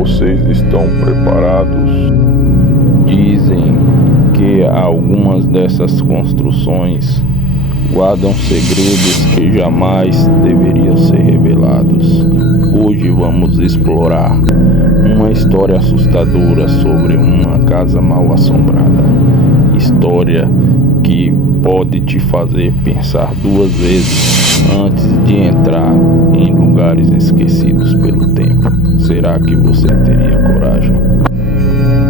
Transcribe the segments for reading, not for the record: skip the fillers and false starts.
Vocês estão preparados? Dizem que algumas dessas construções guardam segredos que jamais deveriam ser revelados. Hoje vamos explorar uma história assustadora sobre uma casa mal assombrada. História que pode te fazer pensar duas vezes antes de entrar em lugares esquecidos pelo tempo. Será que você teria coragem?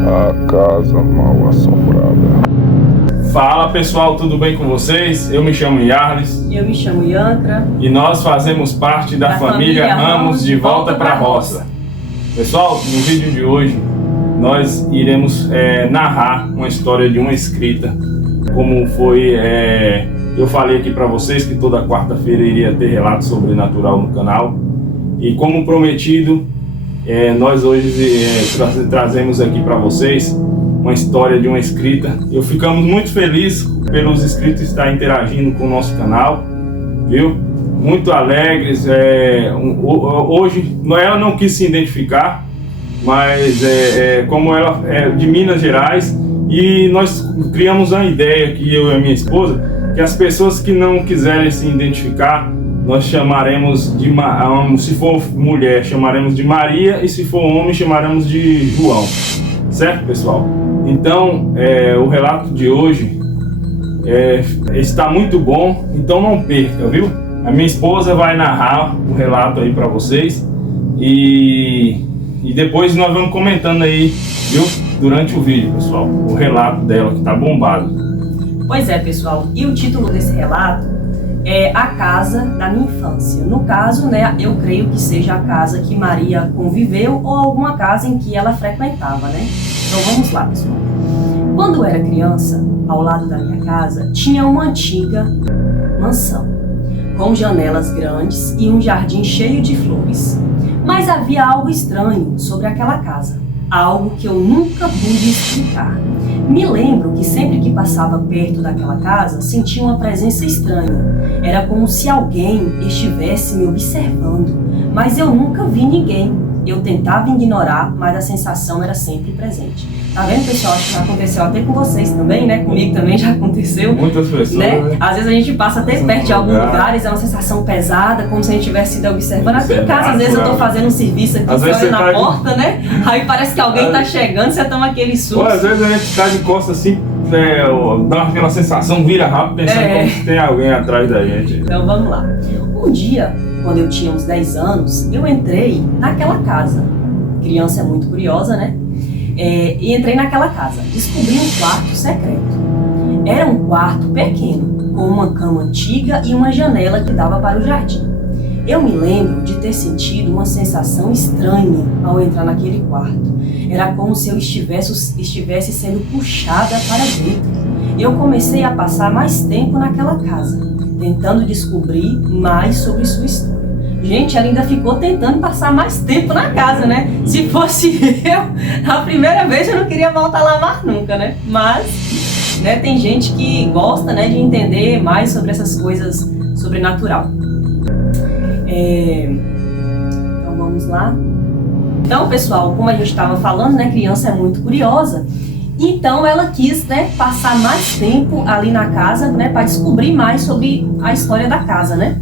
A casa mal assombrada. Fala pessoal, tudo bem com vocês? Eu me chamo Yarlis. Eu me chamo Yantra. E nós fazemos parte da família Ramos de Volta para a Roça. Pessoal, no vídeo de hoje nós iremos narrar uma história de uma escrita. Como foi, eu falei aqui para vocês que toda quarta-feira iria ter relato sobrenatural no canal. E como prometido, nós hoje trazemos aqui para vocês uma história de uma escrita. Eu ficamos muito felizes pelos inscritos estarem interagindo com o nosso canal, viu? Muito alegres. Hoje ela não quis se identificar, mas como ela é de Minas Gerais, e nós criamos a ideia aqui, eu e a minha esposa, que as pessoas que não quiserem se identificar, nós chamaremos de, se for mulher, chamaremos de Maria, e se for homem, chamaremos de João. Certo, pessoal? Então, o relato de hoje está muito bom, então não perca, viu? A minha esposa vai narrar o relato aí para vocês e depois nós vamos comentando aí, viu? Durante o vídeo, pessoal, o relato dela que tá bombado. Pois é, pessoal, e o título desse relato é A Casa da Minha Infância. No caso, né, eu creio que seja a casa que Maria conviveu ou alguma casa em que ela frequentava, né? Então vamos lá, pessoal. Quando eu era criança, ao lado da minha casa, tinha uma antiga mansão, com janelas grandes e um jardim cheio de flores. Mas havia algo estranho sobre aquela casa, algo que eu nunca pude explicar. Me lembro que sempre que passava perto daquela casa, sentia uma presença estranha. Era como se alguém estivesse me observando, mas eu nunca vi ninguém. Eu tentava ignorar, mas a sensação era sempre presente. Tá vendo, pessoal? Acho que já aconteceu até com vocês também, né? Comigo também já aconteceu. Muitas pessoas, né? Às vezes a gente passa até perto de alguns lugares, é uma sensação pesada, como se a gente tivesse sido observando. Aqui em casa, às vezes eu tô fazendo um serviço aqui, você olha na porta, né? Aí parece que alguém tá chegando, você toma aquele susto. Às vezes a gente tá de costas assim, dá aquela sensação, vira rápido, pensando como se tem alguém atrás da gente. Então vamos lá. Um dia, quando eu tinha uns 10 anos, eu entrei naquela casa. Criança é muito curiosa, né? E entrei naquela casa. Descobri um quarto secreto. Era um quarto pequeno, com uma cama antiga e uma janela que dava para o jardim. Eu me lembro de ter sentido uma sensação estranha ao entrar naquele quarto. Era como se eu estivesse sendo puxada para dentro. Eu comecei a passar mais tempo naquela casa, tentando descobrir mais sobre sua história. Gente, ela ainda ficou tentando passar mais tempo na casa, né? Se fosse eu, a primeira vez eu não queria voltar lá mais nunca, né? Mas, né, tem gente que gosta, né, de entender mais sobre essas coisas sobrenatural. Então vamos lá. Então, pessoal, como a gente estava falando, né, criança é muito curiosa. Então ela quis, né, passar mais tempo ali na casa, né, para descobrir mais sobre a história da casa, né?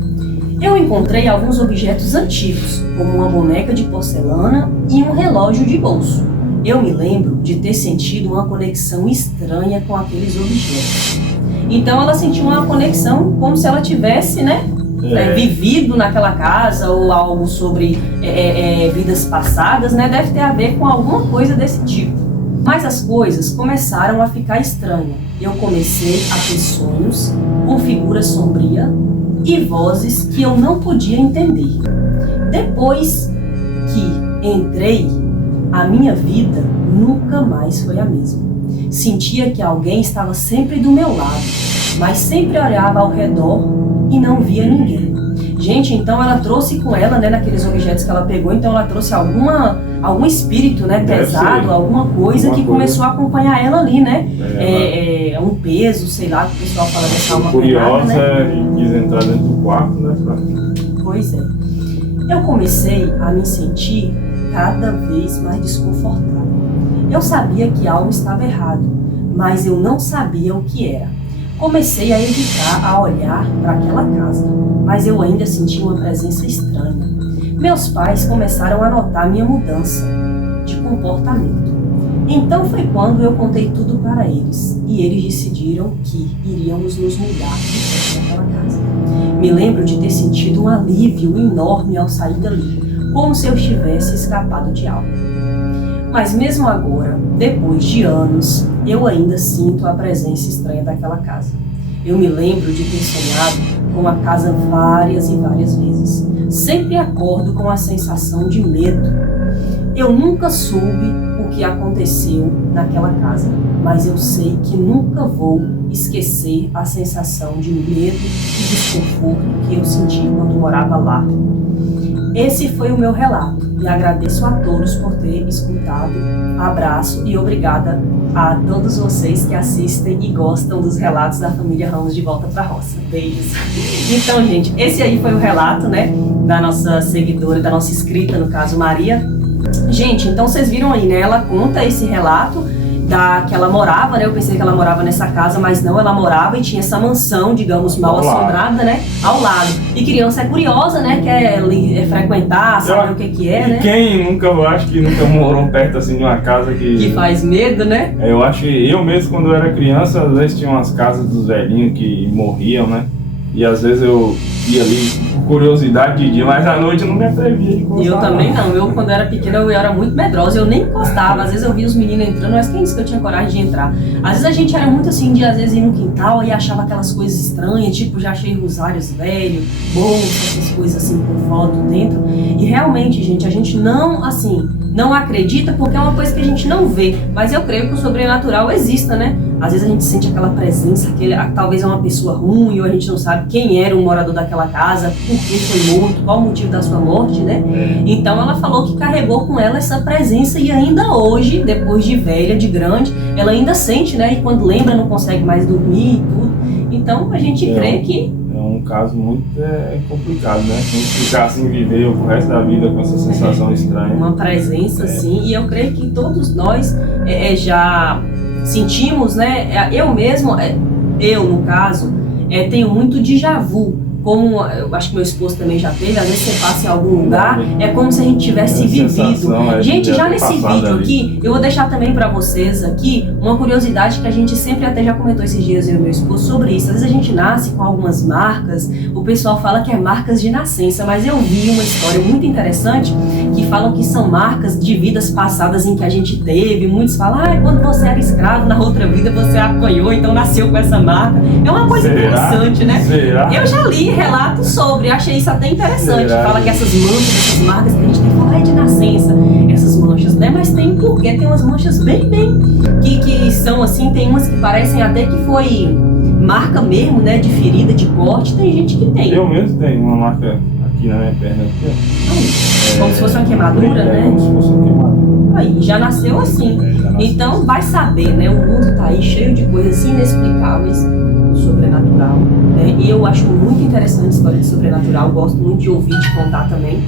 Eu encontrei alguns objetos antigos, como uma boneca de porcelana e um relógio de bolso. Eu me lembro de ter sentido uma conexão estranha com aqueles objetos. Então ela sentiu uma conexão como se ela tivesse, né, vivido naquela casa ou algo sobre vidas passadas, né? Deve ter a ver com alguma coisa desse tipo. Mas as coisas começaram a ficar estranhas. Eu comecei a ter sonhos com figuras sombrias e vozes que eu não podia entender. Depois que entrei, a minha vida nunca mais foi a mesma. Sentia que alguém estava sempre do meu lado, mas sempre olhava ao redor e não via ninguém. Gente, então ela trouxe com ela, né, naqueles objetos que ela pegou, então ela trouxe algum espírito, né, pesado, alguma coisa que começou a acompanhar ela ali, né? Um peso, sei lá, que o pessoal fala dessa alma curiosa, pegada, né? E quis entrar dentro do quarto, né? Pois é. Eu comecei a me sentir cada vez mais desconfortável. Eu sabia que algo estava errado, mas eu não sabia o que era. Comecei a evitar a olhar para aquela casa, mas eu ainda sentia uma presença estranha. Meus pais começaram a notar minha mudança de comportamento. Então foi quando eu contei tudo para eles, e eles decidiram que iríamos nos mudar daquela casa. Me lembro de ter sentido um alívio enorme ao sair dali, como se eu tivesse escapado de algo. Mas mesmo agora, depois de anos, eu ainda sinto a presença estranha daquela casa. Eu me lembro de ter sonhado com a casa várias e várias vezes. Sempre acordo com a sensação de medo. Eu nunca soube o que aconteceu naquela casa, mas eu sei que nunca vou esquecer a sensação de medo e desconforto que eu senti quando morava lá. Esse foi o meu relato e agradeço a todos por ter escutado. Abraço e obrigada a todos vocês que assistem e gostam dos relatos da família Ramos de Volta para a Roça. Beijos. Então, gente, esse aí foi o relato, né, da nossa seguidora, da nossa inscrita, no caso, Maria. Gente, então vocês viram aí, né, ela conta esse relato que ela morava, né? Eu pensei que ela morava nessa casa, mas não, ela morava e tinha essa mansão, digamos, mal assombrada, né? Ao lado. E criança é curiosa, né? Quer frequentar, saber o que é, né? Quem nunca, eu acho que nunca morou perto assim de uma casa que faz medo, né? Eu acho que eu mesmo, quando eu era criança, às vezes tinha umas casas dos velhinhos que morriam, né? E às vezes eu ia ali por curiosidade de dia, mas à noite eu não me atrevia de encostar. Eu também não. Eu, quando era pequena, eu era muito medrosa. Eu nem encostava. Às vezes eu via os meninos entrando, mas quem disse que eu tinha coragem de entrar? Às vezes a gente era muito assim, de às vezes ir no quintal e achava aquelas coisas estranhas, tipo, já achei rosários velhos, bolsas, essas coisas assim, com foto dentro. E realmente, gente, a gente não, assim, não acredita porque é uma coisa que a gente não vê. Mas eu creio que o sobrenatural exista, né? Às vezes a gente sente aquela presença, talvez é uma pessoa ruim, ou a gente não sabe quem era o morador daquela casa, por que foi morto, qual o motivo da sua morte, né? Então ela falou que carregou com ela essa presença e ainda hoje, depois de velha, de grande, ela ainda sente, né? E quando lembra não consegue mais dormir e tudo. Então a gente crê que... É um caso muito complicado, né? Tem que ficar assim, viver o resto da vida com essa sensação estranha. Uma presença, assim, e eu creio que todos nós já... sentimos, né? Eu mesmo, no caso, tenho muito déjà vu. Como eu acho que meu esposo também já teve, às vezes você passa em algum lugar, é como se a gente tivesse vivido. Gente, já nesse vídeo aqui, eu vou deixar também pra vocês aqui uma curiosidade que a gente sempre até já comentou esses dias, eu e meu esposo, sobre isso. Às vezes a gente nasce com algumas marcas, o pessoal fala que é marcas de nascença, mas eu vi uma história muito interessante que falam que são marcas de vidas passadas em que a gente teve. Muitos falam, quando você era escravo, na outra vida você apanhou, então nasceu com essa marca. É uma coisa interessante, né? Eu já li relatos sobre, achei isso até interessante. Fala que essas manchas, essas marcas que a gente tem, fala de nascença, essas manchas, né? Mas tem porquê, tem umas manchas bem, que são assim, tem umas que parecem até que foi marca mesmo, né? De ferida, de corte, tem gente que tem. Eu mesmo tenho uma marca aqui na minha perna. Aqui, como se fosse uma queimadura, né? Como se fosse uma queimadura. Aí, já nasceu assim. Então, vai saber, né? O mundo tá aí cheio de coisas inexplicáveis, sobrenatural, né? E eu acho muito interessante a história de sobrenatural, gosto muito de ouvir, de contar também.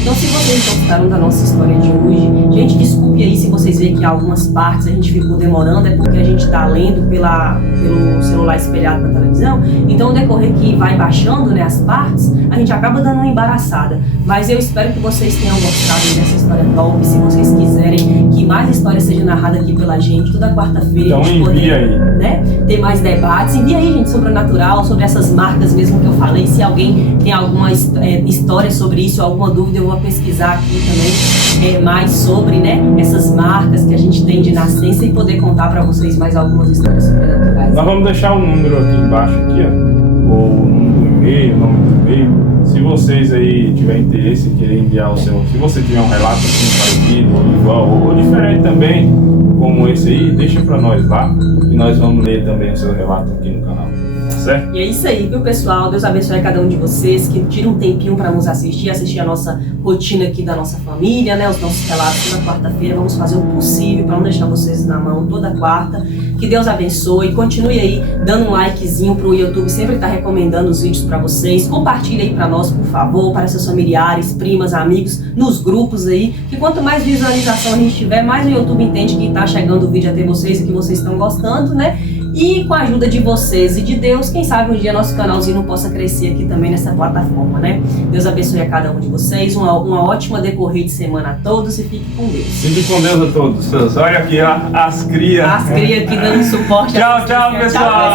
Então, se vocês gostaram da nossa história de hoje, gente, desculpe aí se vocês veem que algumas partes a gente ficou demorando, é porque a gente está lendo pelo celular espelhado na televisão. Então, no decorrer que vai baixando, né, as partes, a gente acaba dando uma embaraçada. Mas eu espero que vocês tenham gostado dessa história top. Se vocês quiserem que mais histórias sejam narradas aqui pela gente, toda quarta-feira, então, a gente poder, aí, né, ter mais debates. Envia aí, gente, sobrenatural, sobre essas marcas mesmo que eu falei. Se alguém tem alguma história sobre isso, alguma dúvida, eu vou pesquisar aqui também mais sobre, né, essas marcas que a gente tem de nascença e poder contar para vocês mais algumas histórias sobrenaturais. Nós vamos deixar o número aqui embaixo, aqui, ó, o número do e-mail, o nome do e-mail. Se vocês aí tiverem interesse em querer enviar se você tiver um relato assim parecido, ou igual, ou diferente também, como esse aí, deixa para nós lá e nós vamos ler também o seu relato aqui no canal. certo? E é isso aí, viu, pessoal? Deus abençoe a cada um de vocês, que tira um tempinho para nos assistir a nossa rotina aqui da nossa família, né? Os nossos relatos toda quarta-feira. Vamos fazer o possível para não deixar vocês na mão toda quarta. Que Deus abençoe. Continue aí dando um likezinho pro YouTube, sempre tá recomendando os vídeos para vocês. Compartilhe aí para nós, por favor, para seus familiares, primas, amigos, nos grupos aí. Que quanto mais visualização a gente tiver, mais o YouTube entende que tá chegando o vídeo até vocês e que vocês estão gostando, né? E com a ajuda de vocês e de Deus, quem sabe um dia nosso canalzinho não possa crescer aqui também nessa plataforma, né? Deus abençoe a cada um de vocês, uma ótima decorrer de semana a todos e fique com Deus. Fique com Deus a todos. Olha aqui, ó, as crias. As crias aqui dando suporte. Tchau, tchau, pessoal.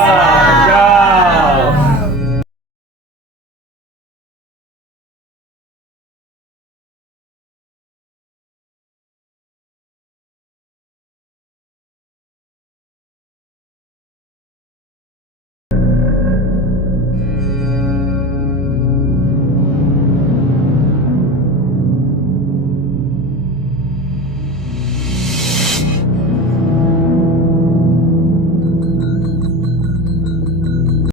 Tchau.